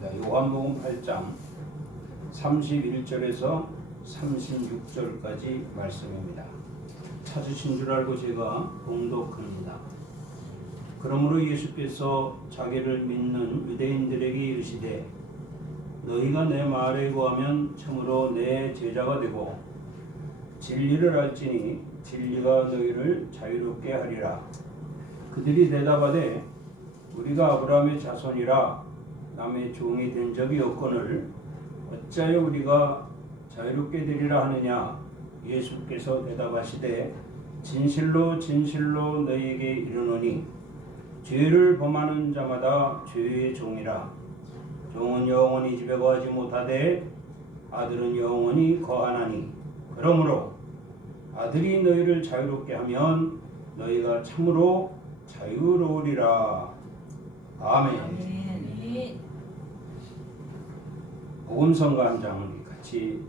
하겠습니다. 요한복음 8장 31절에서 36절까지 말씀입니다. 찾으신 줄 알고 제가 봉독합니다. 그러므로 예수께서 자기를 믿는 유대인들에게 이르시되 너희가 내 말에 구하면 참으로 내 제자가 되고 진리를 알지니 진리가 너희를 자유롭게 하리라. 그들이 대답하되 우리가 아브라함의 자손이라 남의 종이 된 적이 없거늘 어찌하여 우리가 자유롭게 되리라 하느냐. 예수께서 대답하시되 진실로 진실로 너희에게 이르노니 죄를 범하는 자마다 죄의 종이라. 종은 영원히 집에 거하지 못하되 아들은 영원히 거하나니 그러므로 아들이 너희를 자유롭게 하면 너희가 참으로 자유로우리라. 아멘. 복음성가 한 장을 같이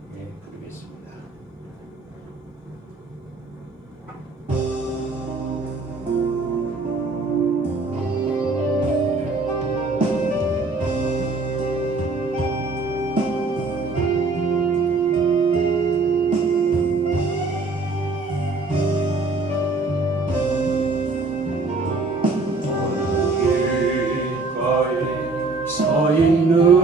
부르겠습니다. 서 있는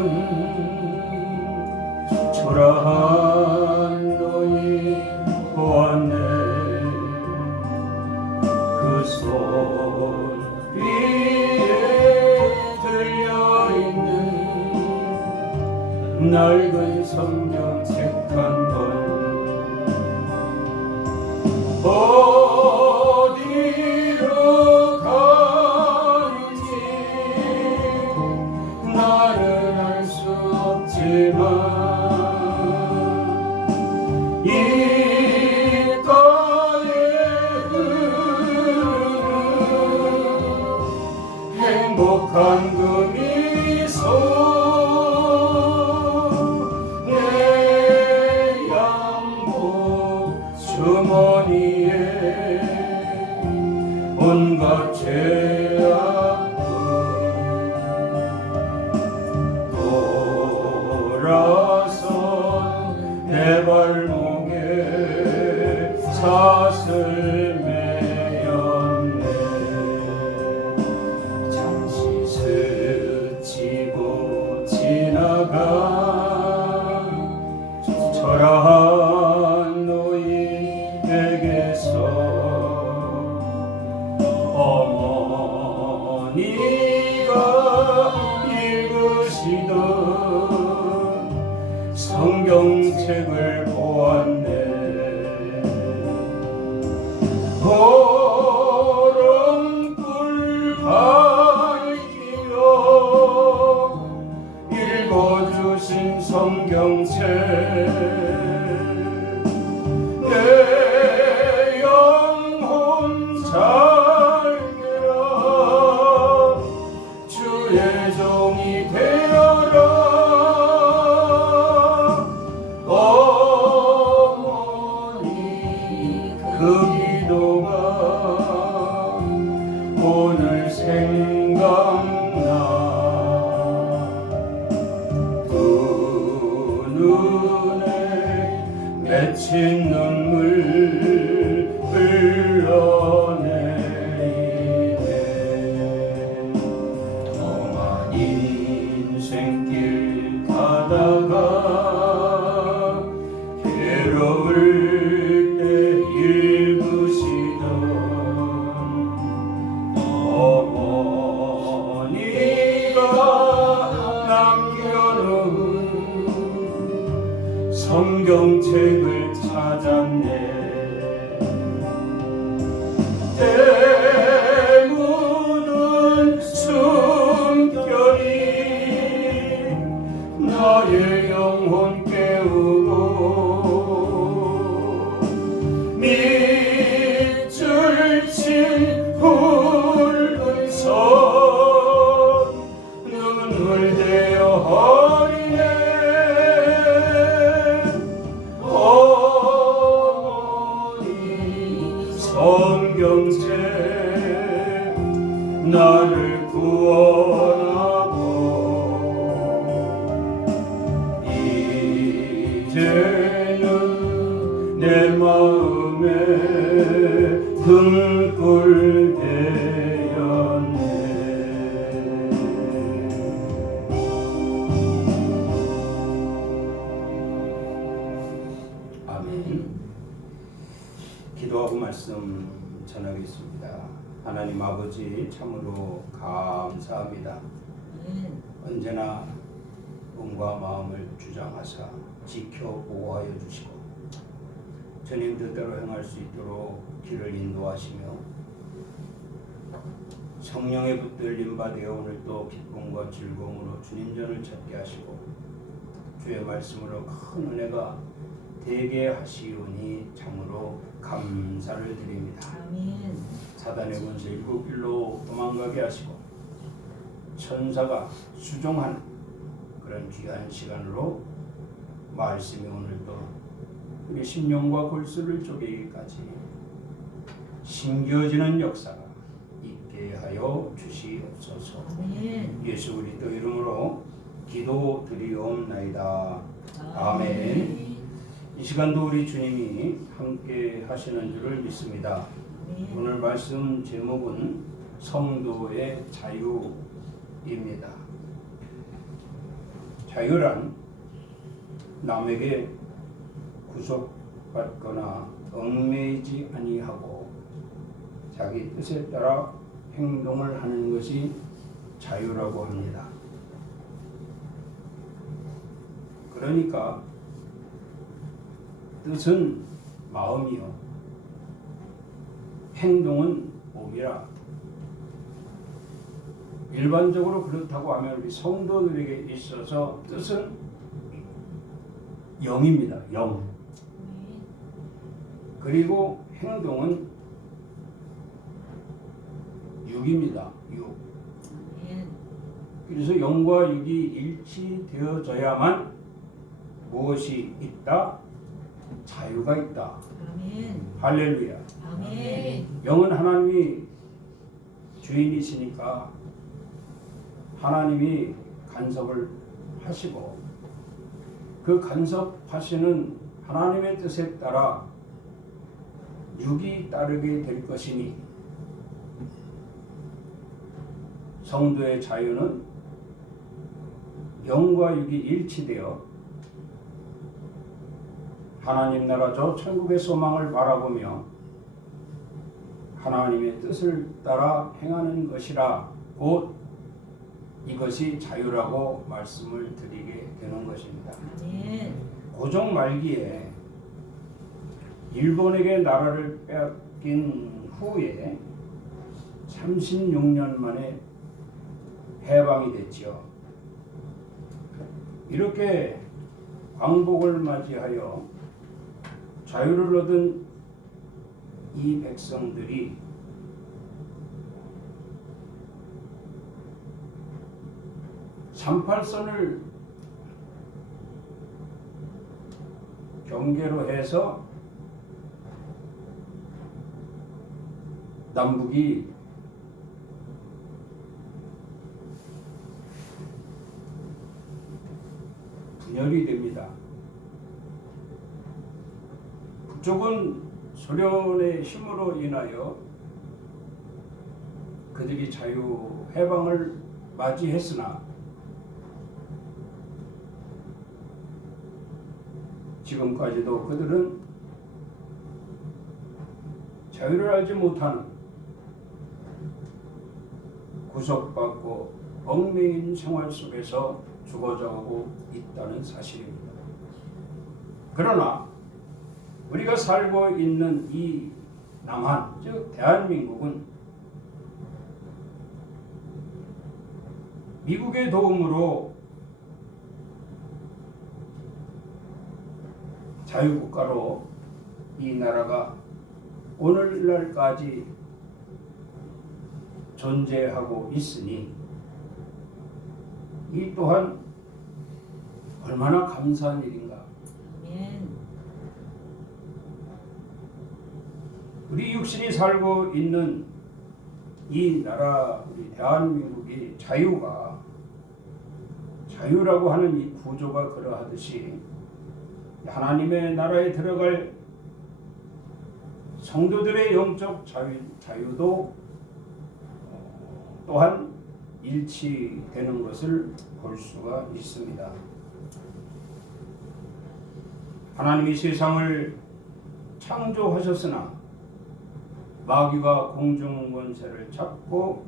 초라한 너희 보았네. 그 손 위에 들려있는 낡은 성경 책 한 권 어디로 가는지 나는 알 수 없지만 이 땅에 흐르는 행복한 그 미소 내 양복 주머니에 온갖 죄악을 돌아선 내 발목에 사슬 매였네. 잠시 스치고 지나간 초라한 너희에게서 어머니가 읽으시던 성경책을 보았네. 보름불 밝히며 읽어주신 성경책 내 영혼 잘되라. 주의 종이 되어라. 어머니 그 기도가 오늘 생각나. 두 눈에 맺힌 눈물 흘러내리네. 험한 인생길 가다가 괴로울 때 읽으시던 어머니가 남겨놓은 성경책을 찾았네. 때묻은 숨결이 나의 영혼 깨우고 밑줄 친 붉은 선 눈물 되어 허리네. 어머니 성경책 나를 구원하고 등불 되었네. 아멘. 기도하고 말씀 전하겠습니다. 하나님 아버지 참으로 감사합니다. 언제나 몸과 마음을 주장하사 지켜 보호하여 주시고 주님 뜻대로 행할 수 있도록 길을 인도하시며 성령의 붙들림 받아 오늘도 기쁨과 즐거움으로 주님 전을 찾게 하시고 주의 말씀으로 큰 은혜가 되게 하시오니 참으로 감사를 드립니다. 아멘. 사단의 권세 일곱 길로 도망가게 하시고 천사가 수종한 그런 귀한 시간으로 말씀이 오늘도 우리 심령과 골수를 쪼개기까지 심겨지는 역사가 있게 하여 주시옵소서. 아멘. 예수 그리스도 이름으로 기도드리옵나이다. 아멘. 이 시간도 우리 주님이 함께 하시는 줄을 믿습니다. 아멘. 오늘 말씀 제목은 성도의 자유입니다. 자유란 남에게 구속받거나 얽매이지 아니하고 자기 뜻에 따라 행동을 하는 것이 자유라고 합니다. 그러니까 뜻은 마음이요 행동은 몸이라. 일반적으로 그렇다고 하면 우리 성도들에게 있어서 뜻은 영입니다. 영. 그리고 행동은 육입니다. 육. 그래서 영과 육이 일치되어져야만 무엇이 있다? 자유가 있다. 아멘. 할렐루야. 아멘. 영은 하나님이 주인이시니까 하나님이 간섭을 하시고 그 간섭하시는 하나님의 뜻에 따라 육이 따르게 될 것이니 성도의 자유는 영과 육이 일치되어 하나님 나라 저 천국의 소망을 바라보며 하나님의 뜻을 따라 행하는 것이라 곧 이것이 자유라고 말씀을 드리게 되는 것입니다. 아멘. 고종 말기에 일본에게 나라를 빼앗긴 후에 36년 만에 해방이 됐지요. 이렇게 광복을 맞이하여 자유를 얻은 이 백성들이 (38선을) 경계로 해서 남북이 분열이 됩니다. 북쪽은 소련의 힘으로 인하여 그들이 자유 해방을 맞이했으나 지금까지도 그들은 자유를 알지 못하는 구속받고 얽매인 생활 속에서 죽어가고 있다는 사실입니다. 그러나 우리가 살고 있는 이 남한, 즉 대한민국은 미국의 도움으로 자유국가로 이 나라가 오늘날까지 존재하고 있으니 이 또한 얼마나 감사한 일인가. 아멘. 우리 육신이 살고 있는 이 나라, 우리 대한민국의 자유라고 하는 이 구조가 그러하듯이 하나님의 나라에 들어갈 성도들의 영적 자유도 또한 일치되는 것을 볼 수가 있습니다. 하나님이 세상을 창조하셨으나 마귀가 공중 권세를 잡고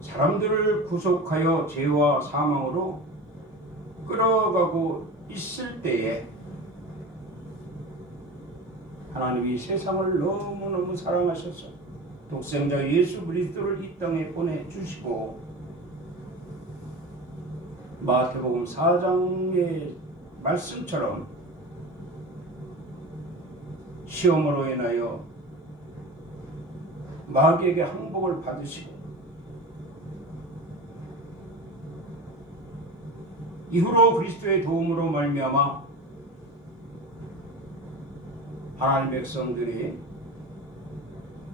사람들을 구속하여 죄와 사망으로 끌어가고 있을 때에 하나님이 세상을 너무너무 사랑하셔서 독생자 예수 그리스도를 이 땅에 보내주시고 마태복음 4장의 말씀처럼 시험으로 인하여 마귀에게 항복을 받으시고 이후로 그리스도의 도움으로 말미암아 하나님 백성들이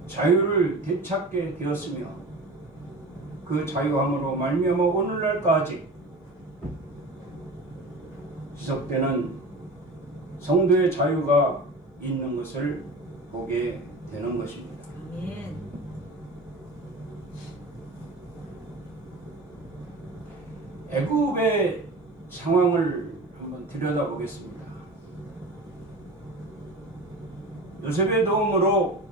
자유를 되찾게 되었으며 그 자유함으로 말미암아 오늘날까지 지속되는 성도의 자유가 있는 것을 보게 되는 것입니다. 아멘. 애굽의 상황을 한번 들여다보겠습니다. 요셉의 도움으로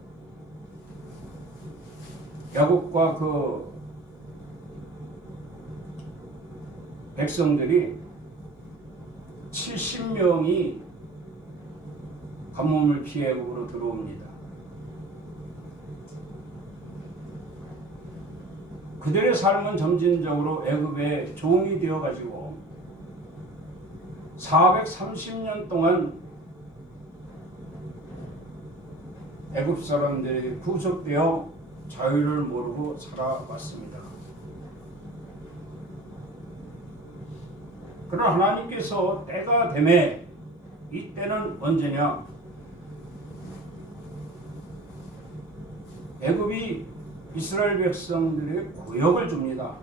야곱과 그 백성들이 70명이 가뭄을 피해 애굽으로 들어옵니다. 그들의 삶은 점진적으로 애굽의 종이 되어가지고 430년 동안 애굽 사람들이 구속되어 자유를 모르고 살아왔습니다. 그러나 하나님께서 때가 되매 이 때는 언제냐? 애굽이 이스라엘 백성들에게 고역을 줍니다.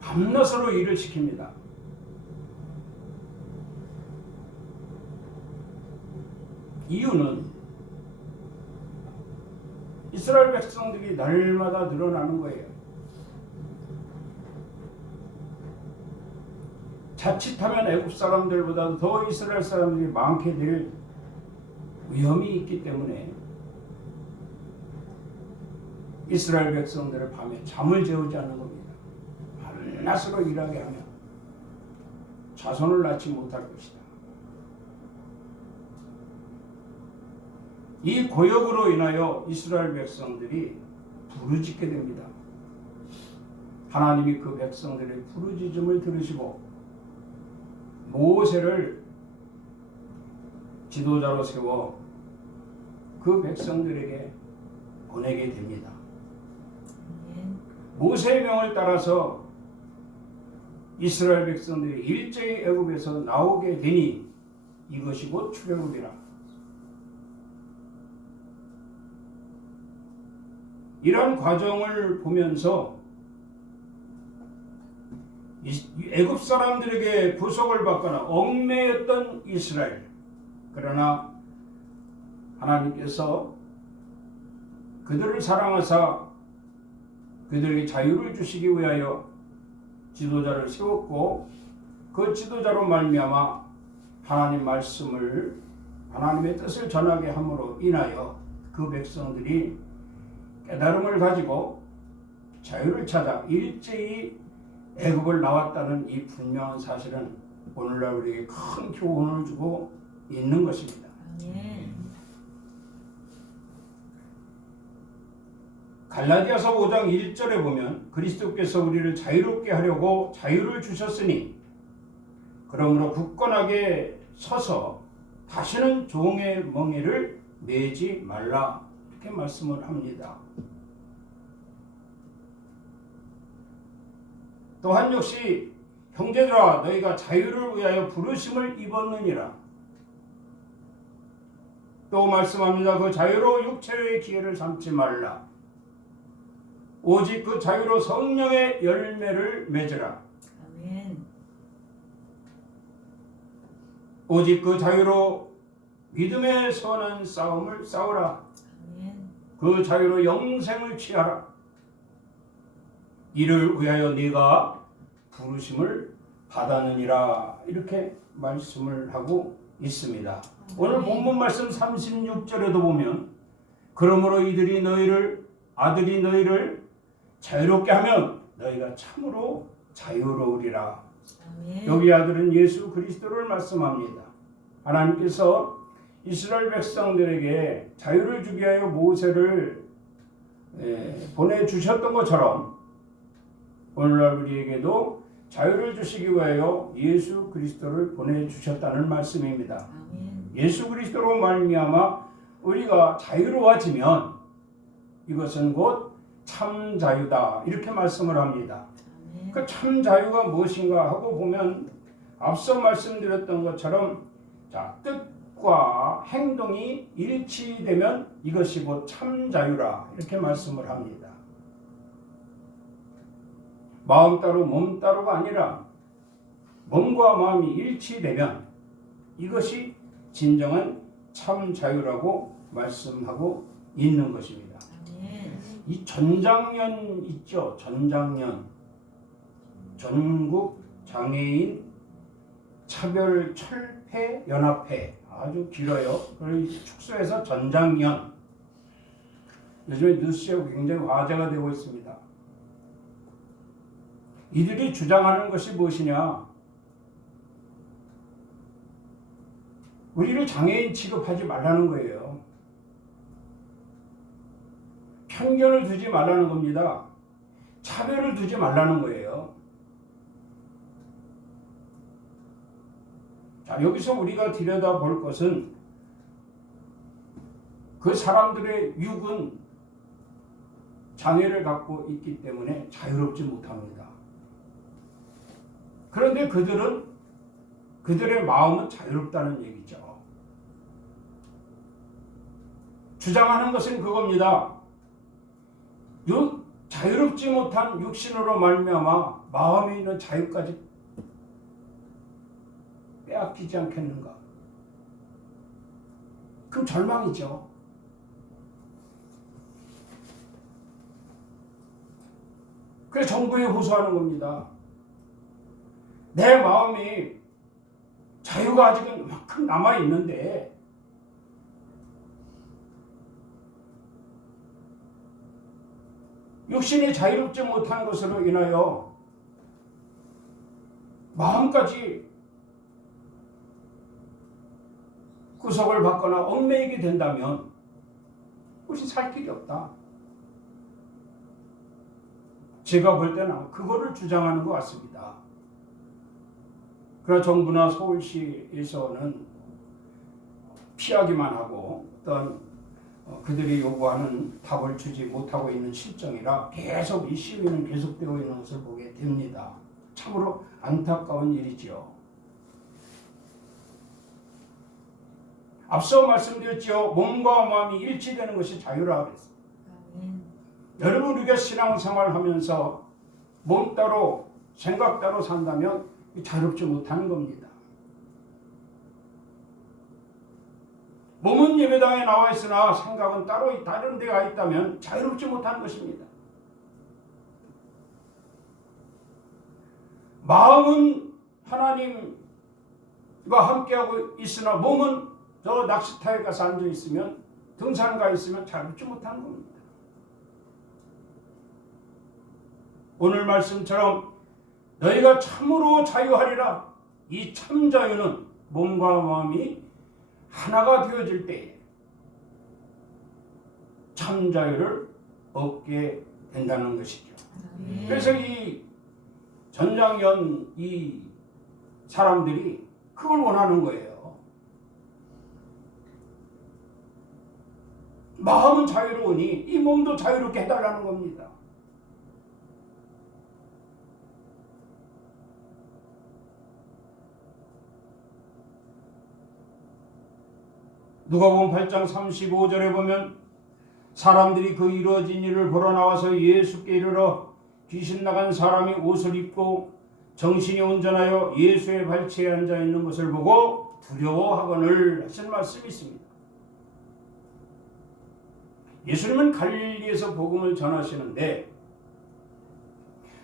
밤낮으로 일을 시킵니다. 이유는 이스라엘 백성들이 날마다 늘어나는 거예요. 자칫하면 애굽 사람들보다도 더 이스라엘 사람들이 많게 될 위험이 있기 때문에 이스라엘 백성들을 밤에 잠을 재우지 않는 겁니다. 밤낮으로 일하게 하면 자손을 낳지 못할 것이다. 이 고역으로 인하여 이스라엘 백성들이 부르짖게 됩니다. 하나님이 그 백성들의 부르짖음을 들으시고 모세를 지도자로 세워 그 백성들에게 보내게 됩니다. 모세의 명을 따라서 이스라엘 백성들이 일제히 애굽에서 나오게 되니 이것이 곧 출애굽이라. 이러한 과정을 보면서 애굽 사람들에게 구속을 받거나 얽매였던 이스라엘, 그러나 하나님께서 그들을 사랑하사 그들에게 자유를 주시기 위하여 지도자를 세웠고 그 지도자로 말미암아 하나님 말씀을 하나님의 뜻을 전하게 함으로 인하여 그 백성들이 깨달음을 가지고 자유를 찾아 일제히 애굽을 나왔다는 이 분명한 사실은 오늘날 우리에게 큰 교훈을 주고 있는 것입니다. 아멘. 갈라디아서 5장 1절에 보면 그리스도께서 우리를 자유롭게 하려고 자유를 주셨으니 그러므로 굳건하게 서서 다시는 종의 멍에를 매지 말라 이렇게 말씀을 합니다. 또한 역시 형제들아 너희가 자유를 위하여 부르심을 입었느니라 또 말씀합니다. 그 자유로 육체의 기회를 삼지 말라. 오직 그 자유로 성령의 열매를 맺으라. 아멘. 오직 그 자유로 믿음에 서는 싸움을 싸우라. 아멘. 그 자유로 영생을 취하라. 이를 위하여 네가 부르심을 받았느니라. 이렇게 말씀을 하고 있습니다. 오늘 본문 말씀 36절에도 보면 그러므로 아들이 너희를 자유롭게 하면 너희가 참으로 자유로우리라. 아멘. 여기 아들은 예수 그리스도를 말씀합니다. 하나님께서 이스라엘 백성들에게 자유를 주기 위하여 모세를 보내주셨던 것처럼 오늘날 우리에게도 자유를 주시기 위하여 예수 그리스도를 보내주셨다는 말씀입니다. 아멘. 예수 그리스도로 말미암아 우리가 자유로워지면 이것은 곧 참 자유다. 이렇게 말씀을 합니다. 아멘. 그 참 자유가 무엇인가 하고 보면 앞서 말씀드렸던 것처럼 뜻과 행동이 일치되면 이것이 곧 참 자유라. 이렇게 말씀을 합니다. 마음 따로 몸 따로가 아니라 몸과 마음이 일치되면 이것이 진정한 참 자유라고 말씀하고 있는 것입니다. 아멘. 이 전장년 있죠. 전장년. 전국 장애인 차별 철폐 연합회. 아주 길어요. 그리고 축소해서 전장년. 요즘에 뉴스에 굉장히 화제가 되고 있습니다. 이들이 주장하는 것이 무엇이냐? 우리를 장애인 취급하지 말라는 거예요. 편견을 두지 말라는 겁니다. 차별을 두지 말라는 거예요. 자, 여기서 우리가 들여다볼 것은 그 사람들의 육은 장애를 갖고 있기 때문에 자유롭지 못합니다. 그런데 그들의 마음은 자유롭다는 얘기죠. 주장하는 것은 그겁니다. 자유롭지 못한 육신으로 말미암아 마음에 있는 자유까지 빼앗기지 않겠는가? 그럼 절망이죠. 그래서 정부에 호소하는 겁니다. 내 마음이 자유가 아직은 이만큼 남아있는데 육신이 자유롭지 못한 것으로 인하여 마음까지 구속을 받거나 얽매이게 된다면 혹시 살 길이 없다. 제가 볼 때는 그거를 주장하는 것 같습니다. 그러나 정부나 서울시에서는 피하기만 하고 어떤 그들이 요구하는 답을 주지 못하고 있는 실정이라 계속 이 시위는 계속되고 있는 것을 보게 됩니다. 참으로 안타까운 일이죠. 앞서 말씀드렸죠. 몸과 마음이 일치되는 것이 자유라 그랬어요. 여러분 우리가 신앙생활 하면서 몸 따로 생각 따로 산다면 자유롭지 못하는 겁니다. 몸은 예배당에 나와 있으나 생각은 따로 다른 데가 있다면 자유롭지 못하는 것입니다. 마음은 하나님과 함께하고 있으나 몸은 저 낚시터에 가서 앉아 있으면 등산가 있으면 자유롭지 못하는 겁니다. 오늘 말씀처럼 너희가 참으로 자유하리라. 이 참 자유는 몸과 마음이 하나가 되어질 때에 참 자유를 얻게 된다는 것이죠. 그래서 이 전장년 이 사람들이 그걸 원하는 거예요. 마음은 자유로우니 이 몸도 자유롭게 해달라는 겁니다. 누가복음 8장 35절에 보면 사람들이 그 이루어진 일을 보러 나와서 예수께 이르러 귀신 나간 사람이 옷을 입고 정신이 온전하여 예수의 발치에 앉아 있는 것을 보고 두려워하거늘 하신 말씀이 있습니다. 예수님은 갈릴리에서 복음을 전하시는데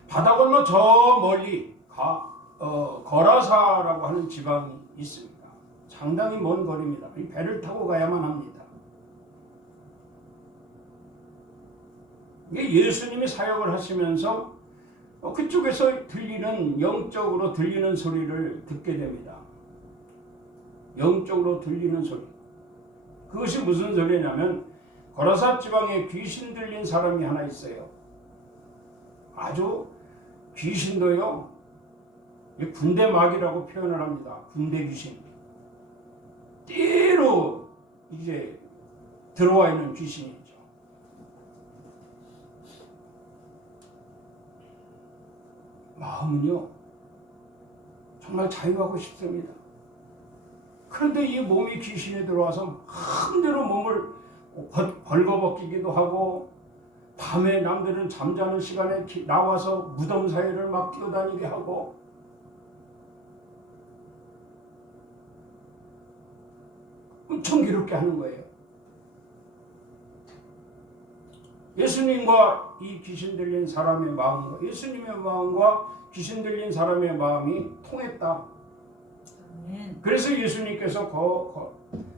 바다 건너 저 멀리 거라사라고 하는 지방이 있습니다. 상당히 먼 거리입니다. 배를 타고 가야만 합니다. 예수님이 사역을 하시면서 그쪽에서 들리는 영적으로 들리는 소리를 듣게 됩니다. 영적으로 들리는 소리. 그것이 무슨 소리냐면 거라사 지방에 귀신 들린 사람이 하나 있어요. 아주 귀신도요. 군대 마귀라고 표현을 합니다. 군대 귀신. 띠로 이제 들어와 있는 귀신이죠. 마음은요. 정말 자유하고 싶습니다. 그런데 이 몸이 귀신이 들어와서 마음대로 몸을 벌거벗기기도 하고 밤에 남들은 잠자는 시간에 나와서 무덤 사이를 막 뛰어다니게 하고 엄청 괴롭게 하는 거예요. 예수님과 이 귀신 들린 사람의 마음과 예수님의 마음과 귀신 들린 사람의 마음이 통했다. 그래서 예수님께서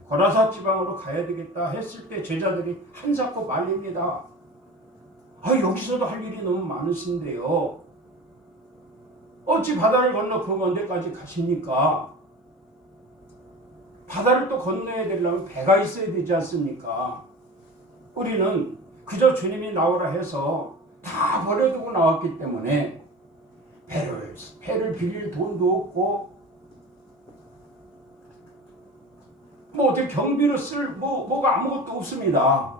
거라사 지방으로 가야 되겠다 했을 때 제자들이 한사코 말립니다. 여기서도 할 일이 너무 많으신데요. 어찌 바다를 건너 그 먼 데까지 가십니까? 바다를 또 건너야 되려면 배가 있어야 되지 않습니까? 우리는 그저 주님이 나오라 해서 다 버려두고 나왔기 때문에 배를 빌릴 돈도 없고 어떻게 경비로 쓸 뭐가 아무것도 없습니다.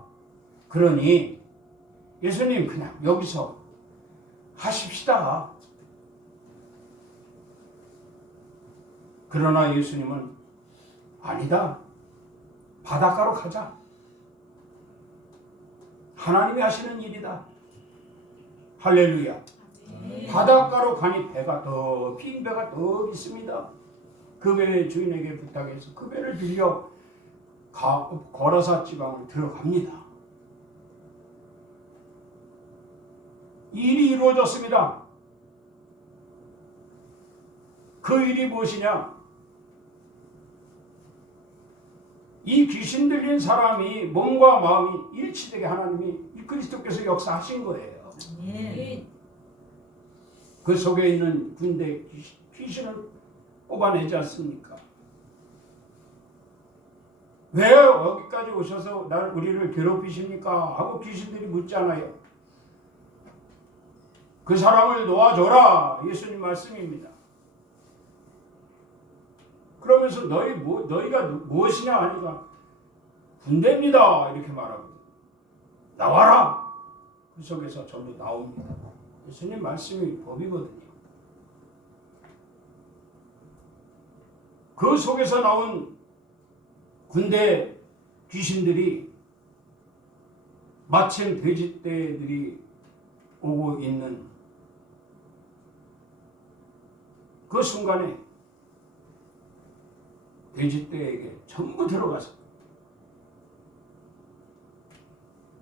그러니 예수님 그냥 여기서 하십시다. 그러나 예수님은 아니다. 바닷가로 가자. 하나님이 하시는 일이다. 할렐루야. 바닷가로 가니 빈 배가 더 있습니다. 그 배의 주인에게 부탁해서 그 배를 빌려 거라사 지방을 들어갑니다. 일이 이루어졌습니다. 그 일이 무엇이냐? 이 귀신 들린 사람이 몸과 마음이 일치되게 하나님이 이 그리스도께서 역사하신 거예요. 그 속에 있는 군대 귀신을 뽑아내지 않습니까? 왜 여기까지 오셔서 우리를 괴롭히십니까? 하고 귀신들이 묻잖아요. 그 사람을 놓아줘라. 예수님 말씀입니다. 그러면서 너희가 무엇이냐 하니까 군대입니다. 이렇게 말하고 나와라. 그 속에서 절로 나옵니다. 예수님 말씀이 법이거든요. 그 속에서 나온 군대 귀신들이 마침 돼지떼들이 오고 있는 그 순간에 돼지떼에게 전부 들어가서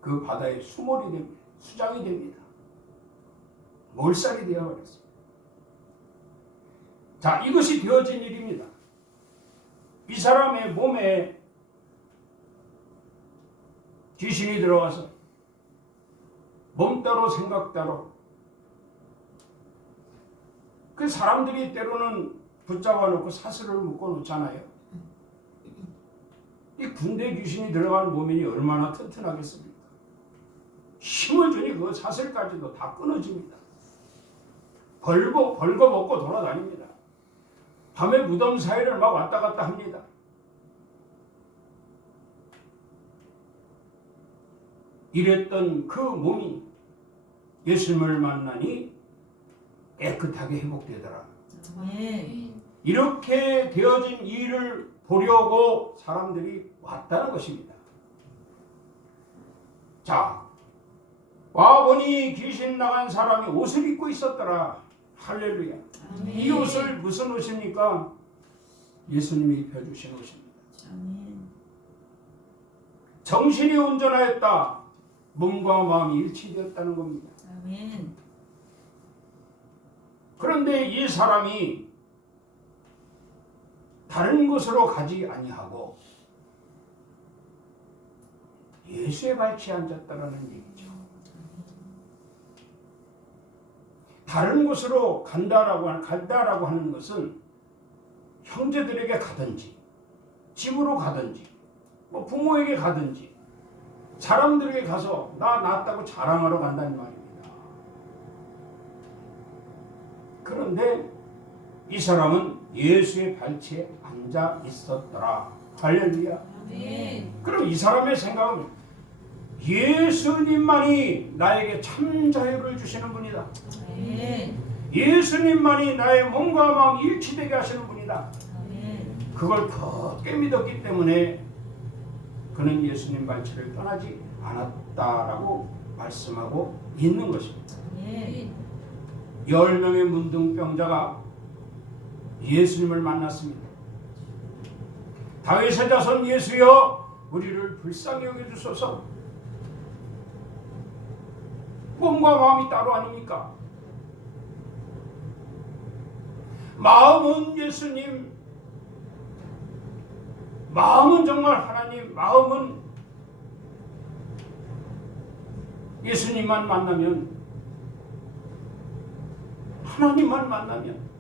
그 바다에 수몰이 됩니다. 수장이 됩니다. 몰살이 되어버렸습니다. 자, 이것이 되어진 일입니다. 이 사람의 몸에 귀신이 들어와서 몸 따로 생각 따로 그 사람들이 때로는 붙잡아 놓고 사슬을 묶어 놓잖아요. 이 군대 귀신이 들어간 몸이 얼마나 튼튼하겠습니까? 힘을 주니 그 사슬까지도 다 끊어집니다. 벌거벗고 돌아다닙니다. 밤에 무덤 사이를 막 왔다 갔다 합니다. 이랬던 그 몸이 예수님을 만나니 깨끗하게 회복되더라. 이렇게 되어진 일을 보려고 사람들이 왔다는 것입니다. 자, 와보니 귀신 나간 사람이 옷을 입고 있었더라. 할렐루야. 이 옷을 무슨 옷입니까? 예수님이 입혀주신 옷입니다. 아멘. 정신이 온전하였다. 몸과 마음이 일치되었다는 겁니다. 아멘. 그런데 이 사람이 다른 곳으로 가지 아니하고 예수의 발치에 앉았다라는 얘기죠. 다른 곳으로 간다라고 하는 것은 형제들에게 가든지 집으로 가든지 뭐 부모에게 가든지 사람들에게 가서 나 낳았다고 자랑하러 간다는 말입니다. 그런데 이 사람은 예수의 발치에 앉아 있었더라. 할렐루야. 아멘. 그럼 이 사람의 생각은 예수님만이 나에게 참 자유를 주시는 분이다. 아멘. 예수님만이 나의 몸과 마음 일치되게 하시는 분이다. 아멘. 그걸 굳게 믿었기 때문에 그는 예수님 발치를 떠나지 않았다라고 말씀하고 있는 것입니다. 아멘. 10명의 문둥병자가 예수님을 만났습니다. 다윗의 자손 예수여 우리를 불쌍히 여겨주소서. 몸과 마음이 따로 아닙니까? 마음은 예수님, 마음은 정말 하나님, 마음은 예수님만 만나면, 하나님만 만나면.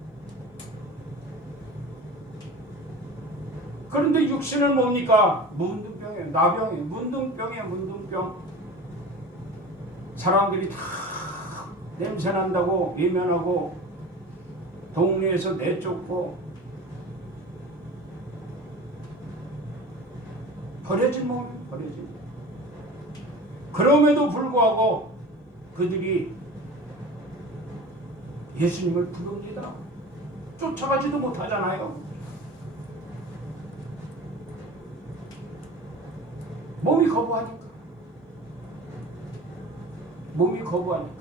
그런데 육신은 뭡니까? 문둥병이에요. 나병이에요. 문둥병이에요. 문둥병. 사람들이 다 냄새난다고 외면하고 동네에서 내쫓고 버려진 몸이에요. 버려진 몸. 그럼에도 불구하고 그들이 예수님을 부릅니다. 쫓아가지도 못하잖아요. 몸이 거부하니까. 몸이 거부하니까.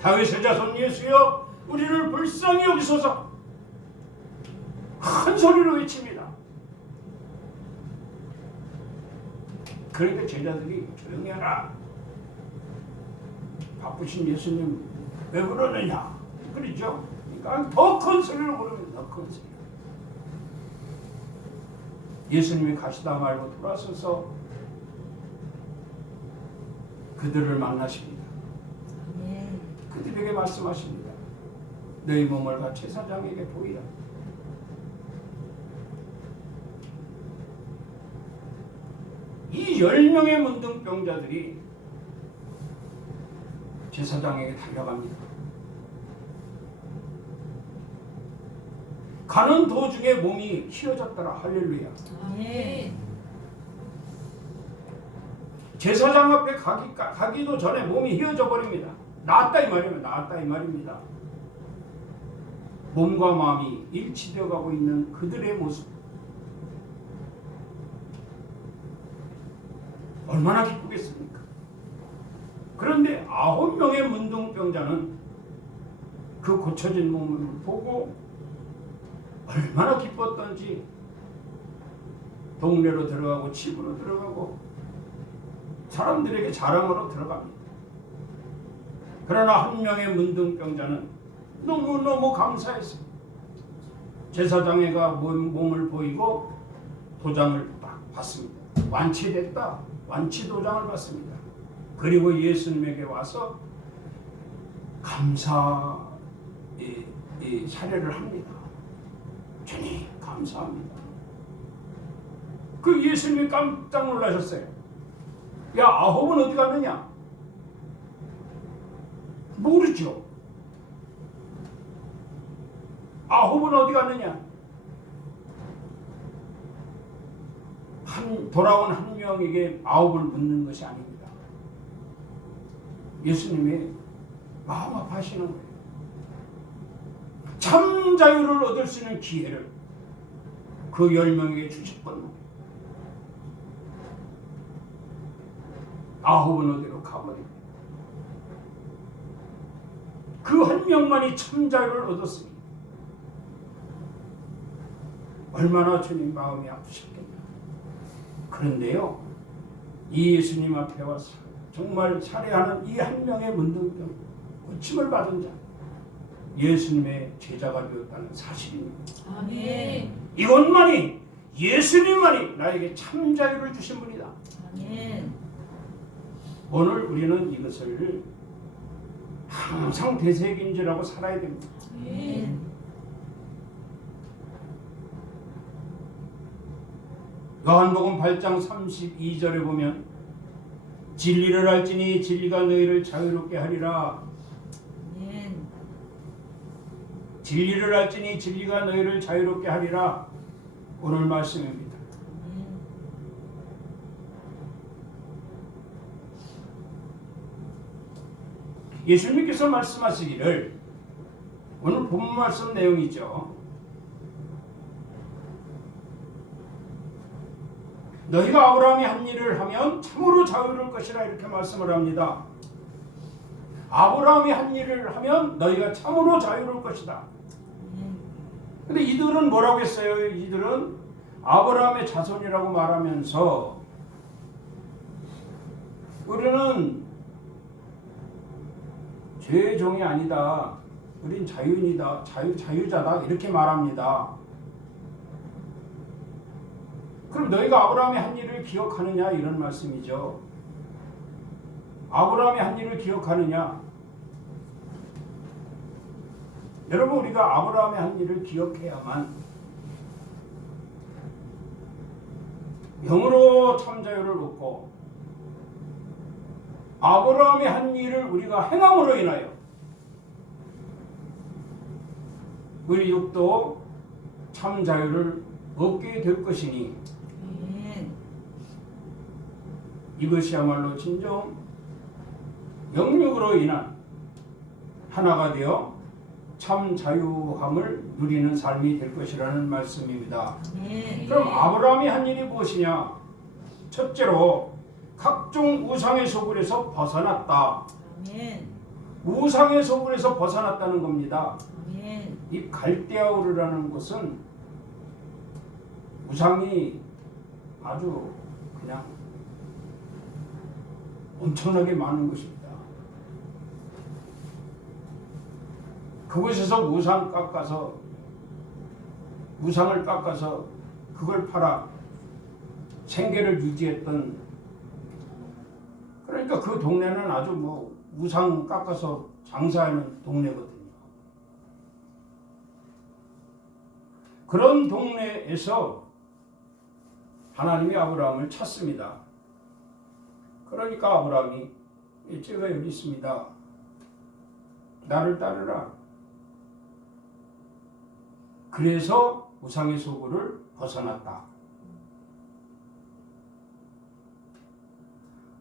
다윗의 자손 예수여 우리를 불쌍히 여기소서. 큰 소리로 외칩니다. 그러니까 제자들이 조용히 하라. 바쁘신 예수님 왜 그러느냐. 그렇죠? 그러니까 더 큰 소리로 부르면 더 큰 소리. 예수님이 가시다 말고 돌아서서 그들을 만나십니다. 아멘. 그들에게 말씀하십니다. 너희 몸을 가 제사장에게 보이라. 이 10명의 문둥병자들이 제사장에게 달려갑니다. 가는 도중에 몸이 휘어졌더라. 할렐루야. 아멘. 제사장 앞에 가기도 전에 몸이 휘어져 버립니다. 나았다 이 말입니다. 나았다 이 말입니다. 몸과 마음이 일치되어 가고 있는 그들의 모습. 얼마나 기쁘겠습니까? 그런데 9명의 문둥병자는 그 고쳐진 몸을 보고 얼마나 기뻤던지 동네로 들어가고 집으로 들어가고 사람들에게 자랑으로 들어갑니다. 그러나 한 명의 문둥병자는 너무너무 감사해서 제사장에가 몸을 보이고 도장을 딱 받습니다. 완치됐다. 완치 도장을 받습니다. 그리고 예수님에게 와서 감사 사례를 합니다. 주님 감사합니다. 그 예수님이 깜짝 놀라셨어요. 야 9은 어디 갔느냐? 모르죠. 9은 어디 갔느냐? 돌아온 한 명에게 9을 묻는 것이 아닙니다. 예수님이 마음 아파하시는 거예요. 참 자유를 얻을 수 있는 기회를 그 10명에게 주셨거든요. 9은 어디로 가버립니다. 그 한 명만이 참 자유를 얻었으니 얼마나 주님 마음이 아프셨겠냐. 그런데요, 이 예수님 앞에 와서 정말 살해하는 이 한 명의 문둥병 고침을 받은 자, 예수님의 제자가 되었다는 사실입니다. 아멘. 이것만이, 예수님만이 나에게 참 자유를 주신 분이다. 아멘. 오늘 우리는 이것을 항상 되새김질하고 살아야 됩니다. 아멘. 요한복음 8장 32절에 보면 진리를 알지니 진리가 너희를 자유롭게 하리라. 아멘. 진리를 알지니 진리가 너희를 자유롭게 하리라. 오늘 말씀입니다. 아멘. 예수님께서 말씀하시기를, 오늘 본문 말씀 내용이죠. 너희가 아브라함이 한 일을 하면 참으로 자유로울 것이라 이렇게 말씀을 합니다. 아브라함이 한 일을 하면 너희가 참으로 자유로울 것이다. 근데 이들은 뭐라고 했어요? 이들은 아브라함의 자손이라고 말하면서 우리는 죄의 종이 아니다. 우린 자유인이다. 자유자다. 이렇게 말합니다. 그럼 너희가 아브라함의 한 일을 기억하느냐? 이런 말씀이죠. 아브라함의 한 일을 기억하느냐? 여러분, 우리가 아브라함의 한 일을 기억해야만 영으로 참 자유를 얻고, 아브라함의 한 일을 우리가 행함으로 인하여 우리 육도 참 자유를 얻게 될 것이니, 아멘. 이것이야말로 진정 영육으로 인한 하나가 되어 참 자유함을 누리는 삶이 될 것이라는 말씀입니다. 아멘. 그럼 아브라함이 한 일이 무엇이냐? 첫째로 각종 우상의 소굴에서 벗어났다. 아멘. 우상의 소굴에서 벗어났다는 겁니다. 아멘. 이 갈대아우르라는 곳은 우상이 아주 그냥 엄청나게 많은 것입니다. 그곳에서 우상을 깎아서 그걸 팔아 생계를 유지했던, 그러니까 그 동네는 아주 뭐 우상 깎아서 장사하는 동네거든요. 그런 동네에서 하나님이 아브라함을 찾습니다. 그러니까 아브라함이, 제가 여기 있습니다. 나를 따르라. 그래서 우상의 소굴을 벗어났다.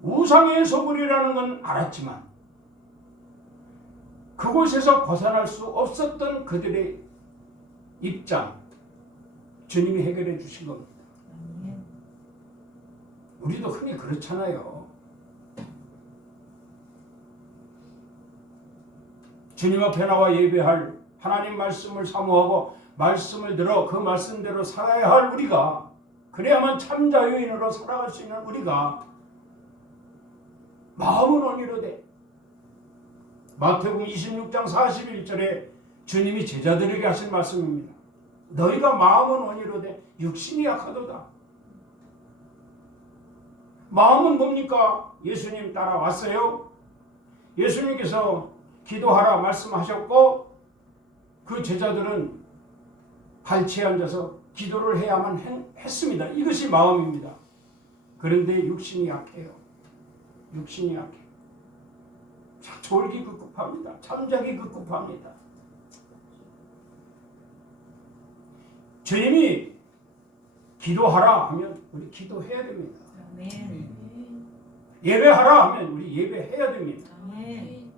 우상의 소굴이라는 건 알았지만 그곳에서 벗어날 수 없었던 그들의 입장, 주님이 해결해 주신 겁니다. 아멘. 우리도 흔히 그렇잖아요. 주님 앞에 나와 예배할, 하나님 말씀을 사모하고 말씀을 들어 그 말씀대로 살아야 할 우리가, 그래야만 참 자유인으로 살아갈 수 있는 우리가 마음은 온유로되, 마태복음 26장 41절에 주님이 제자들에게 하신 말씀입니다. 너희가 마음은 온유로되 육신이 약하도다. 마음은 뭡니까? 예수님 따라왔어요. 예수님께서 기도하라 말씀하셨고, 그 제자들은 발치에 앉아서 기도를 해야만 했습니다. 이것이 마음입니다. 그런데 육신이 약해요. 육신이 약해. 졸기 급급합니다. 잠자기 급급합니다. 주님이 기도하라 하면 우리 기도해야 됩니다. 아멘. 예배하라 하면 우리 예배해야 됩니다. 아멘.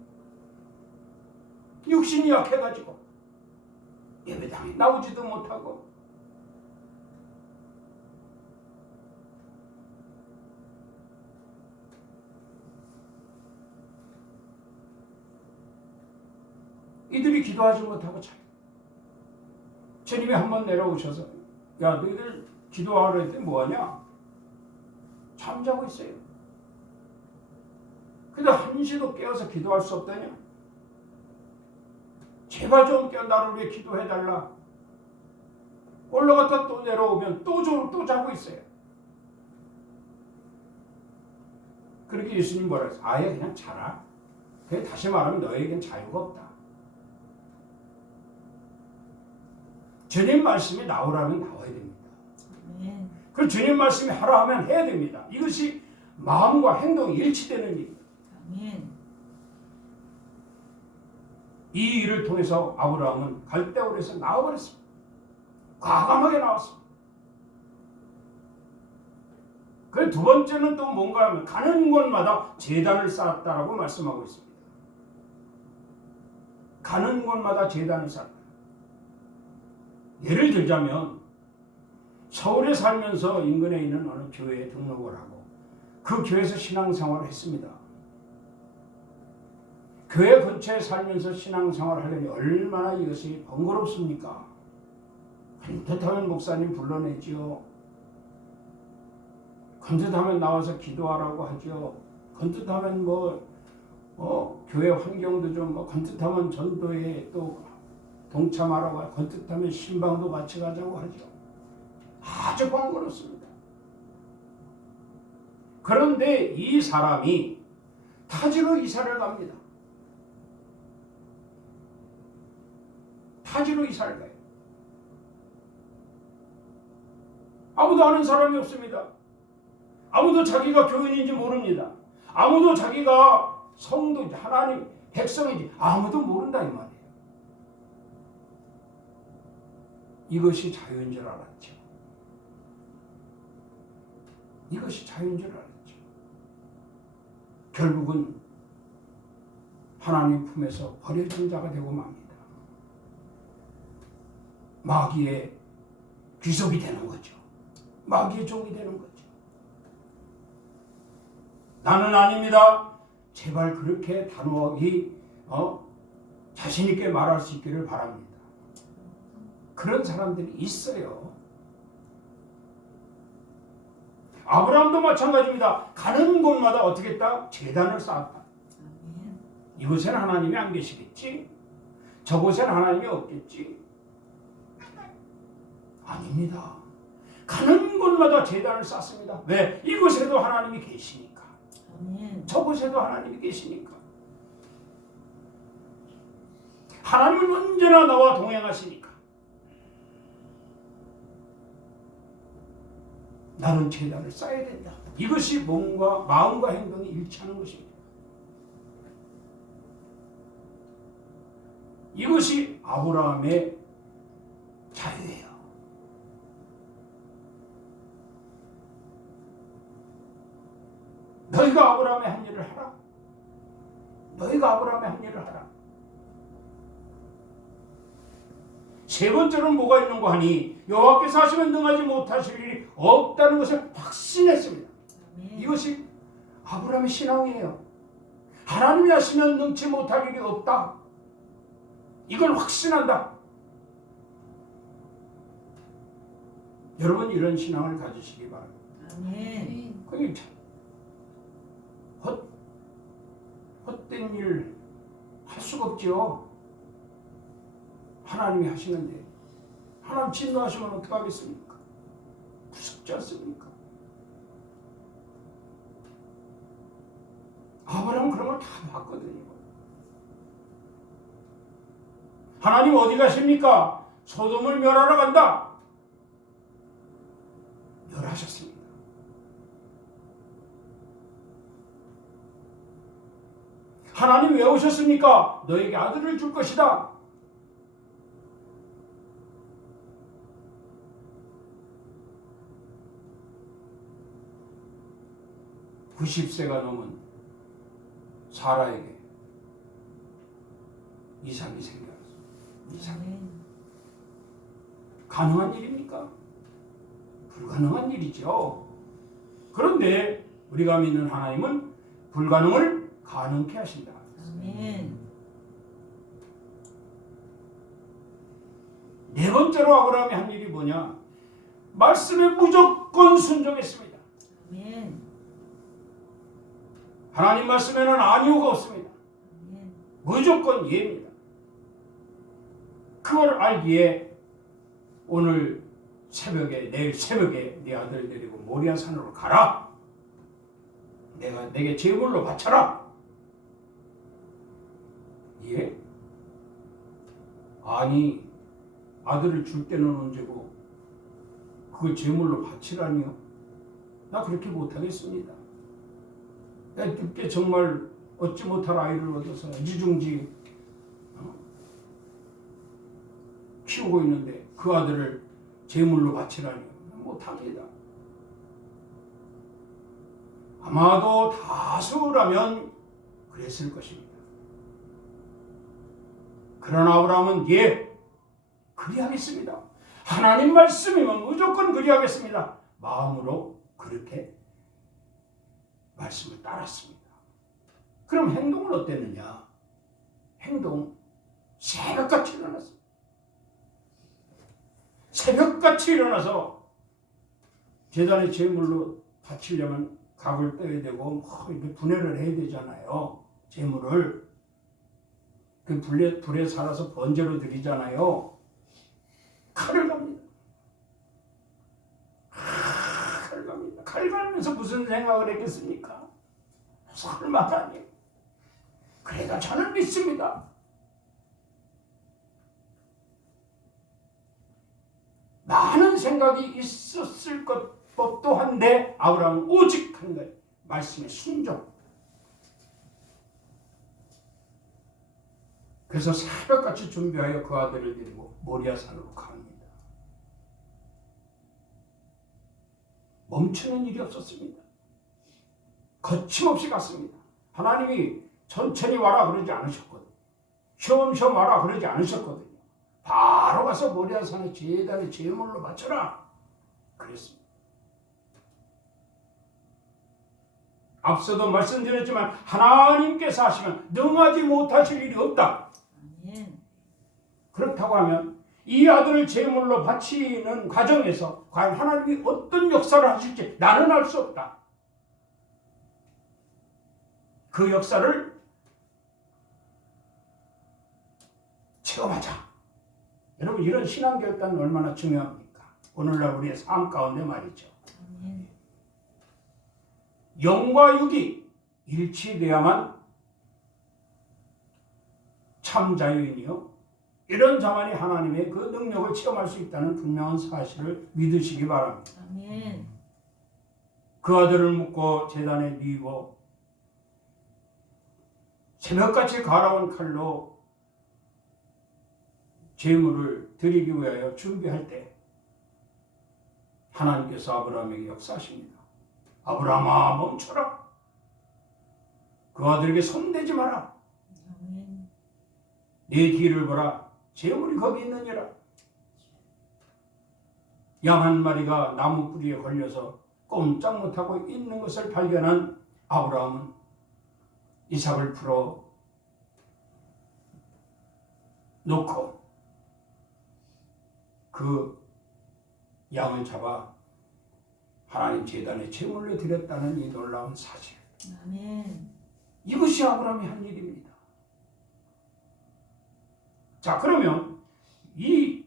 육신이 약해가지고 예배당에 나오지도 못하고, 이들이 기도하지 못하고 자요. 주님이 한번 내려오셔서 야 너희들 기도하러 했더니 뭐하냐? 잠자고 있어요. 근데 한시도 깨어서 기도할 수 없다냐? 제발 좀 깨어 나를 위해 기도해달라. 올라갔다 또 내려오면 또 자고 있어요. 그렇게 예수님 뭐라 했어요? 아예 그냥 자라. 다시 말하면 너에겐 자유가 없다. 주님 말씀이 나오라면 나와야 됩니다. 아멘. 그리고 주님 말씀이 하라 하면 해야 됩니다. 이것이 마음과 행동이 일치되는 일입니다. 아멘. 이 일을 통해서 아브라함은 갈대아울에서 나와버렸습니다. 과감하게 나왔습니다. 그리고 두 번째는 또 뭔가 하면 가는 곳마다 제단을 쌓았다라고 말씀하고 있습니다. 가는 곳마다 제단을 쌓았다. 예를 들자면 서울에 살면서 인근에 있는 어느 교회에 등록을 하고 그 교회에서 신앙생활을 했습니다. 교회 근처에 살면서 신앙생활을 하려니 얼마나 이것이 번거롭습니까? 건듯하면 목사님 불러내지요. 건듯하면 나와서 기도하라고 하죠. 건듯하면 교회 환경도 좀 건듯하면 전도에 또 동참하라고 하고 건뜻하면 신방도 같이 가자고 하죠. 아주 번거롭습니다. 그런데 이 사람이 타지로 이사를 갑니다. 타지로 이사를 가요. 아무도 아는 사람이 없습니다. 아무도 자기가 교인인지 모릅니다. 아무도 자기가 성도인지 하나님 백성인지 아무도 모른다 이 말이에요. 이것이 자유인 줄 알았죠. 이것이 자유인 줄 알았죠. 결국은 하나님 품에서 버려진 자가 되고 맙니다. 마귀의 귀속이 되는 거죠. 마귀의 종이 되는 거죠. 나는 아닙니다. 제발 그렇게 단호하게 자신 있게 말할 수 있기를 바랍니다. 그런 사람들이 있어요. 아브라함도 마찬가지입니다. 가는 곳마다 어떻게 했다? 제단을 쌓았다. 아멘. 이곳에는 하나님이 안 계시겠지? 저곳에는 하나님이 없겠지? 아닙니다. 가는 곳마다 제단을 쌓습니다. 왜? 이곳에도 하나님이 계시니까. 아멘. 저곳에도 하나님이 계시니까. 하나님은 언제나 나와 동행하시니까. 나는 제단을 쌓아야 된다. 이것이 몸과 마음과 행동이 일치하는 것입니다. 이것이 아브라함의 자유예요. 너희가 아브라함의 한 일을 하라. 너희가 아브라함의 한 일을 하라. 세 번째로는 뭐가 있는가 하니 여호와께서 하시면 능하지 못하실 일이 없다는 것을 확신했습니다. 아멘. 이것이 아브라함의 신앙이에요. 하나님이 하시면 능치 못할 일이 없다. 이걸 확신한다. 여러분 이런 신앙을 가지시기 바랍니다. 아멘. 그게 참 헛된 일 할 수가 없죠. 하나님이 하시는데 하나님 진노하시면 어떡하겠습니까? 무섭지 않습니까? 아브라함은 그런 걸 다 봤거든요. 하나님 어디 가십니까? 소돔을 멸하러 간다. 멸하셨습니다. 하나님 왜 오셨습니까? 너에게 아들을 줄 것이다. (90세가) 넘은 사라에게 이삭이 생겨났습니다. 이삭. 아멘. 가능한 일입니까? 불가능한 일이죠. 그런데 우리가 믿는 하나님은 불가능을 가능케 하신다. 아멘. 네 번째로 아브라함이 한 일이 뭐냐? 말씀에 무조건 순종했습니다. 아멘. 하나님 말씀에는 아니오가 없습니다. 아멘. 무조건 예입니다. 그걸 알기에 오늘 새벽에, 내일 새벽에 네 아들 데리고 모리아 산으로 가라. 내게 제물로 바쳐라. 예? 아니, 아들을 줄 때는 언제고 그걸 제물로 바치라니요? 나 그렇게 못하겠습니다. 내가 그때 정말 얻지 못할 아이를 얻어서 이중지 키우고 있는데 그 아들을 제물로 바치라니요? 못합니다. 아마도 다수라면 그랬을 것입니다. 그러나 아브라함은 그리하겠습니다. 하나님 말씀이면 무조건 그리하겠습니다. 마음으로 그렇게 말씀을 따랐습니다. 그럼 행동은 어땠느냐? 행동 새벽같이 일어났어요. 새벽같이 일어나서 제단에 제물로 바치려면 각을 떠야 되고 이렇게 분해를 해야 되잖아요. 제물을 그 불에 살아서 번제로 드리잖아요. 칼을 갑니다. 칼을 갑니다. 칼 갈면서 무슨 생각을 했겠습니까? 설마다니. 그래도 저는 믿습니다. 많은 생각이 있었을 법도 한데 아브라함은 오직 한 가지, 말씀에 순종. 그래서 새벽같이 준비하여 그 아들을 데리고 모리아 산으로 갑니다. 멈추는 일이 없었습니다. 거침없이 갔습니다. 하나님이 천천히 와라 그러지 않으셨거든요. 쉬엄쉬엄 와라 그러지 않으셨거든요. 바로 가서 모리아 산의 제단에 제물로 바쳐라 그랬습니다. 앞서도 말씀드렸지만 하나님께서 하시면 능하지 못하실 일이 없다. 아멘. 그렇다고 하면 이 아들을 제물로 바치는 과정에서 과연 하나님이 어떤 역사를 하실지 나는 알 수 없다. 그 역사를 체험하자. 여러분, 이런 신앙교육단은 얼마나 중요합니까? 오늘날 우리의 삶 가운데 말이죠. 아멘. 영과 육이 일치되어야만 참 자유인이요, 이런 자만이 하나님의 그 능력을 체험할 수 있다는 분명한 사실을 믿으시기 바랍니다. 아멘. 그 아들을 묶고 제단에 뉘고 새벽같이 가라온 칼로 제물을 드리기 위하여 준비할 때 하나님께서 아브라함에게 역사하십니다. 아브라함아, 멈춰라. 그 아들에게 손대지 마라. 아멘. 내 뒤를 보라. 제물이 거기 있느니라. 양 한 마리가 나무 뿌리에 걸려서 꼼짝 못하고 있는 것을 발견한 아브라함은 이삭을 풀어 놓고 그 양을 잡아 하나님 제단에 제물로 드렸다는 이 놀라운 사실. 아멘. 이것이 아브라함이 한 일입니다. 자, 그러면 이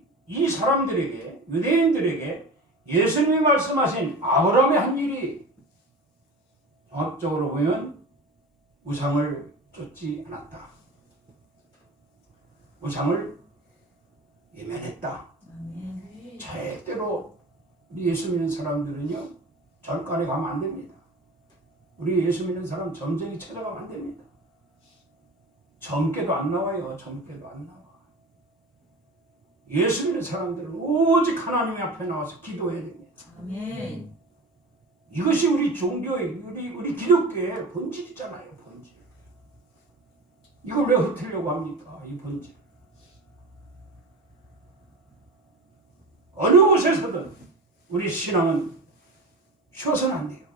사람들에게, 유대인들에게 예수님이 말씀하신 아브라함의 한 일이 종합적으로 보면 우상을 쫓지 않았다. 우상을 외면했다. 아멘. 절대로 우리 예수 믿는 사람들은요, 절간에 가면 안 됩니다. 우리 예수 믿는 사람 점쟁이 찾아가면 안 됩니다. 점괘도 안 나와요. 점괘도 안 나와. 예수 믿는 사람들은 오직 하나님 앞에 나와서 기도해야 됩니다. 아멘. 이것이 우리 종교의, 우리 기독교의 본질이잖아요. 본질. 이걸 왜 흩으려고 합니까? 이 본질. 어느 곳에서든 우리 신앙은 쉬어서는 안 돼요.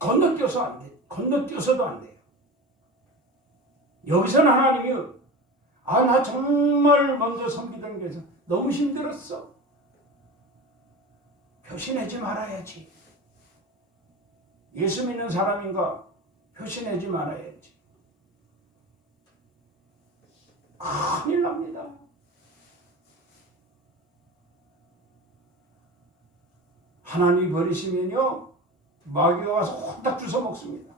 건너뛰어서 안 돼. 건너뛰어서도 안 돼요. 여기서는 하나님이 나 정말 먼저 섬기던 게서 너무 힘들었어. 표시내지 말아야지. 예수 믿는 사람인가? 표시내지 말아야지. 큰일 납니다. 하나님이 버리시면요, 마귀가 와서 혼딱 주워 먹습니다.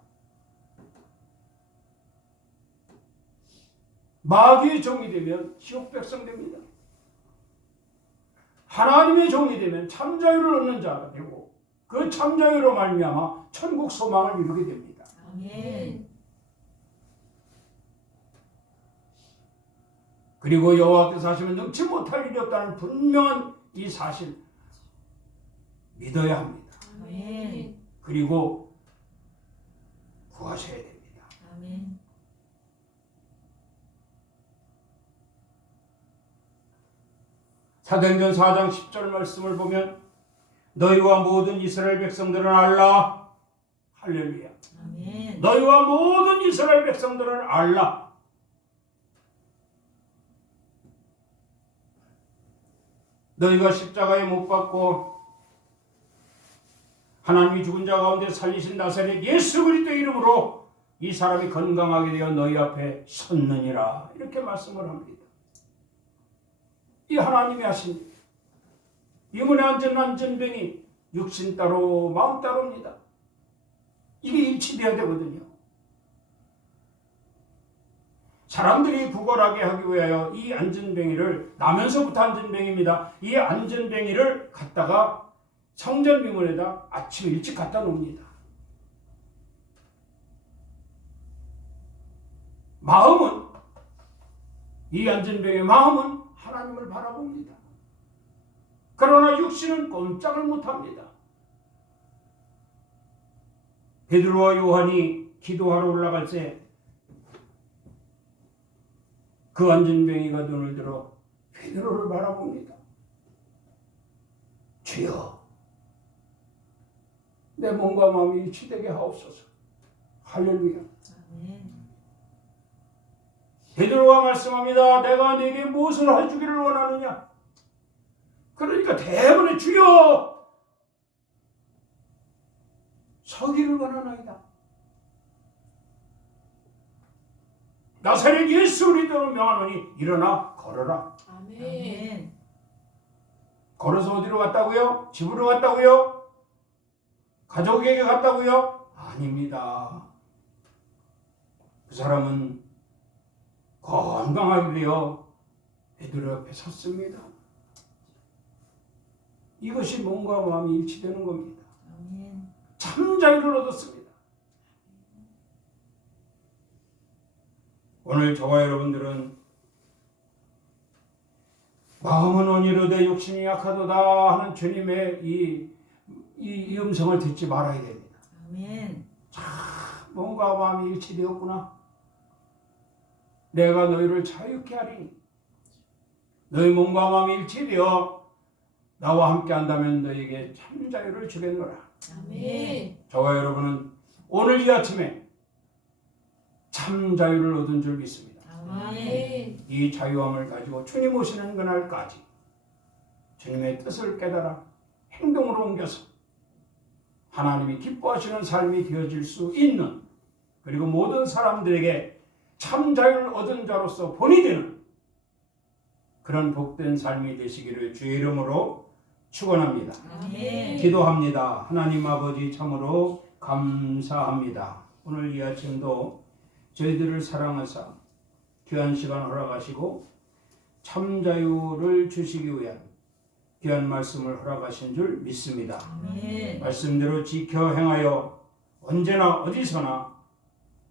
마귀의 종이 되면 지옥 백성 됩니다. 하나님의 종이 되면 참자유를 얻는 자가 되고 그 참자유로 말미암아 천국 소망을 이루게 됩니다. 아멘. 그리고 여호와께서 하시면 능치 못할 일이 없다는 분명한 이 사실 믿어야 합니다. 아멘. 그리고 구하셔야 됩니다. 아멘. 사도행전 4장 10절 말씀을 보면 너희와 모든 이스라엘 백성들은 알라. 할렐루야. 아멘. 너희와 모든 이스라엘 백성들은 알라. 너희가 십자가에 못 박고 하나님이 죽은 자 가운데 살리신 나사렛 예수 그리스도의 이름으로 이 사람이 건강하게 되어 너희 앞에 섰느니라. 이렇게 말씀을 합니다. 이 하나님이 하신 일. 이번에 안전한 전병이 육신 따로 마음 따로입니다. 이게 일치돼야 되거든요. 사람들이 구걸하게 하기 위하여 이 안전뱅이를, 나면서부터 안전뱅이입니다. 이 안전뱅이를 갖다가 성전 미문에다 아침 일찍 갖다 놓습니다. 마음은, 이 안전뱅이의 마음은 하나님을 바라봅니다. 그러나 육신은 꼼짝을 못합니다. 베드로와 요한이 기도하러 올라갈 때 그 안전뱅이가 눈을 들어 베드로를 바라봅니다. 주여, 내 몸과 마음이 일치되게 하옵소서. 할렐루야. 아멘. 베드로가 말씀합니다. 내가 네게 무엇을 해주기를 원하느냐? 그러니까 대번에 주여, 서기를 원하나이다. 나사렛 예수 그리스도로 명하노니 일어나 걸어라. 아멘. 걸어서 어디로 갔다고요? 집으로 갔다고요? 가족에게 갔다고요? 아닙니다. 그 사람은 건강하게 되어 베드로 옆에 섰습니다. 이것이 몸과 마음이 일치되는 겁니다. 아멘. 참 자유를 얻었습니다. 오늘 저와 여러분들은 마음은 온유로되 육신이 약하도다 하는 주님의 이 음성을 듣지 말아야 됩니다. 아멘. 몸과 마음이 일치되었구나. 내가 너희를 자유케 하리니 너희 몸과 마음이 일치되어 나와 함께 한다면 너희에게 참 자유를 주겠노라. 아멘. 저와 여러분은 오늘 이 아침에 참 자유를 얻은 줄 믿습니다. 아멘. 이 자유함을 가지고 주님 오시는 그날까지 주님의 뜻을 깨달아 행동으로 옮겨서 하나님이 기뻐하시는 삶이 되어질 수 있는, 그리고 모든 사람들에게 참 자유를 얻은 자로서 본이 되는 그런 복된 삶이 되시기를 주의 이름으로 축원합니다. 아멘. 기도합니다. 하나님 아버지, 참으로 감사합니다. 오늘 이 아침도 저희들을 사랑하사 귀한 시간 허락하시고 참 자유를 주시기 위한 귀한 말씀을 허락하신 줄 믿습니다. 아멘. 말씀대로 지켜 행하여 언제나 어디서나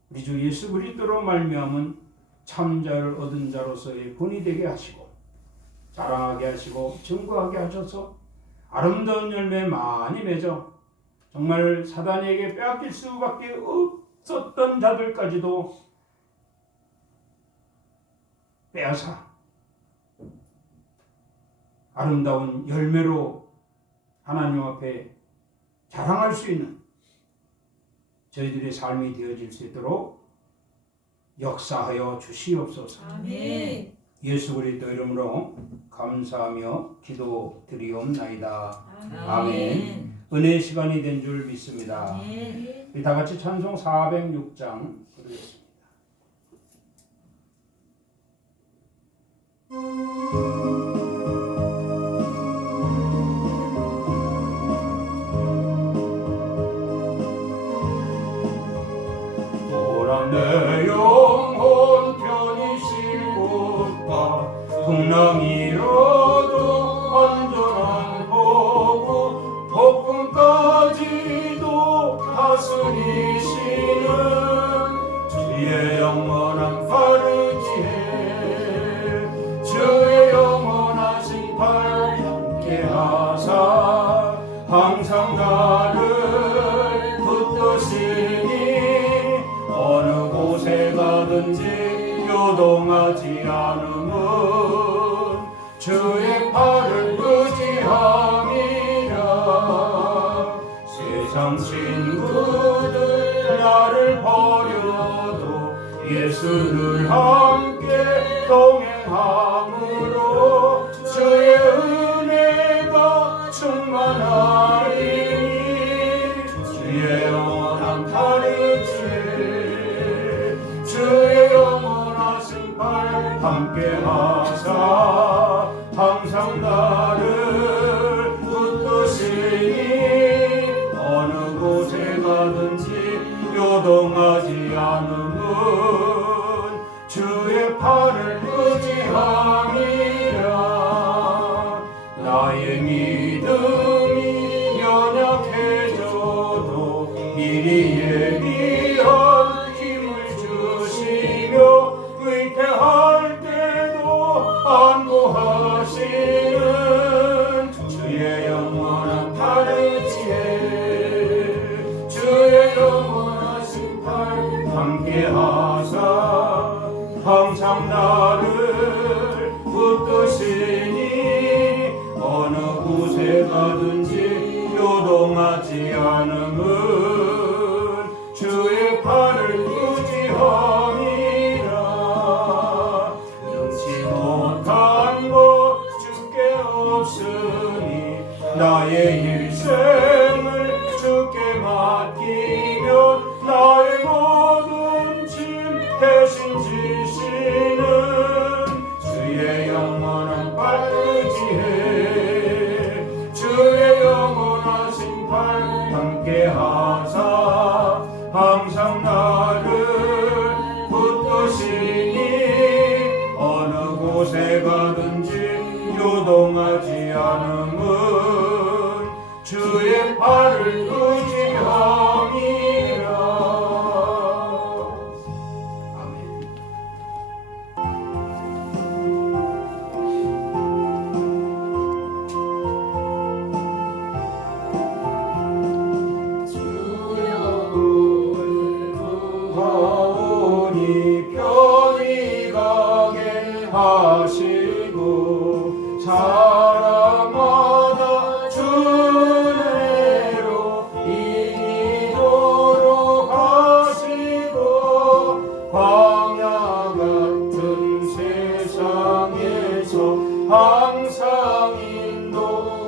우리 주 예수 그리스도로 말미암은 참 자유를 얻은 자로서의 본이 되게 하시고 자랑하게 하시고 증거하게 하셔서 아름다운 열매 많이 맺어 정말 사단에게 빼앗길 수밖에 없었던 자들까지도 빼앗아 아름다운 열매로 하나님 앞에 자랑할 수 있는 저희들의 삶이 되어질 수 있도록 역사하여 주시옵소서. 아멘. 예수 그리스도 이름으로 감사하며 기도드리옵나이다. 아멘. 은혜의 시간이 된 줄 믿습니다. 아멘. 우리 다 같이 찬송 406장 부르겠습니다. 오라 내 영혼 편히 쉴 곳과 풍랑이라도 안전한 보고 폭풍까지도 다스리시는 주의 영원한 파르지에 주의 영원하신 팔 함께 하사 항상 나를 붙드시니 어느 곳에 가든지 요동하지 않음은 주의 팔을 의지함이라. 세상 친구들 나를 버려도 예수를 함께 동행함으로 주의 은혜가 충만하리니 주의 영원한 팔을지에 주의 영원하신 팔 함께 하사 항상 나를 붙드시니 어느 곳에 가든지 요동하지 않음은 주의 팔을 의지함이라. 나의 믿음이 연약해져도 미리 예비한 힘을 주시며 위태할 때도 안보하시는 주의 영원한 팔을지에 주의 영원하신 팔 함께 하사 항상 나를 붙드시니 어느 곳에 가든지 요동하지 않음은 주의 팔을 의지함이라. 능치 못한 것 주께 없으니 나의 일생을 주께 맡기면 나의 모든 짐 대신 지시는 주의 영원한 팔 의지해 주의 영원하신 팔 함께 하사 항상 나를 붙드시니 어느 곳에 가든지 요동하지 않음은 주의 팔을 의지함이라. 아멘. 하오니 편히 가게 하시고 사람마다 주의로 이기도록 하시고 광야 같은 세상에서 항상 인도하소서.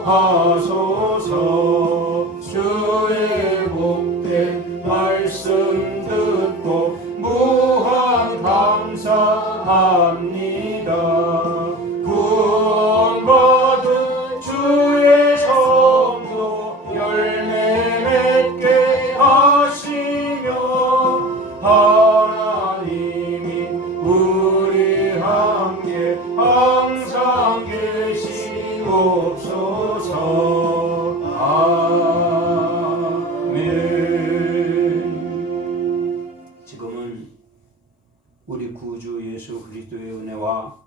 주의 복된 말씀 듣고 무한 감사합니다. 구원받은 주의 성도 열매 맺게 하시며 하나님이 우리 함께 항상 계시옵소서. 아멘. 지금은 우리 구주 예수 그리스도의 은혜와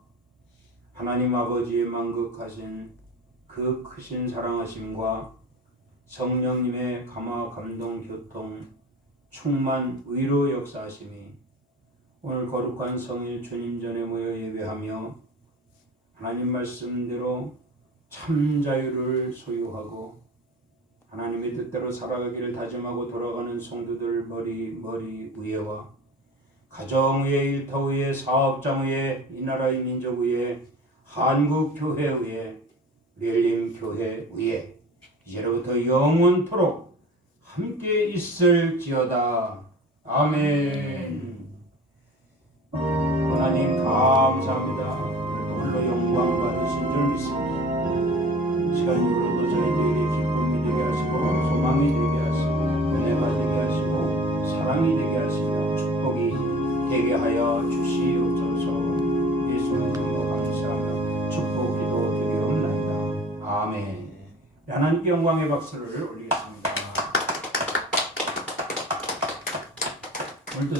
하나님 아버지의 만극하신 그 크신 사랑하심과 성령님의 감화 감동 교통 충만 의로 역사하심이 오늘 거룩한 성일 주님 전에 모여 예배하며 하나님 말씀대로 참 자유를 소유하고 하나님의 뜻대로 살아가기를 다짐하고 돌아가는 성도들 머리 위에와 가정 위에, 일터 위에, 사업장 위에, 이 나라의 민족 위에, 한국 교회 위에, 렐림 교회 위에 이제로부터 영원토록 함께 있을지어다. 아멘. 하나님 감사합니다. 오늘도 홀로 영광 받으신 줄 믿습니다. 시간 이후로도 저희들에게 기쁨이 되게 하시고 소망이 되게 하시고 은혜가 되게 하시고 사랑이 되게 하시며 축복이 되게 하여 주시옵소서. 예수님 이름으로 감사하며 축복 기도 드리옵나이다. 아멘. 하나님께 영광의 박수를 올리겠습니다. 오늘도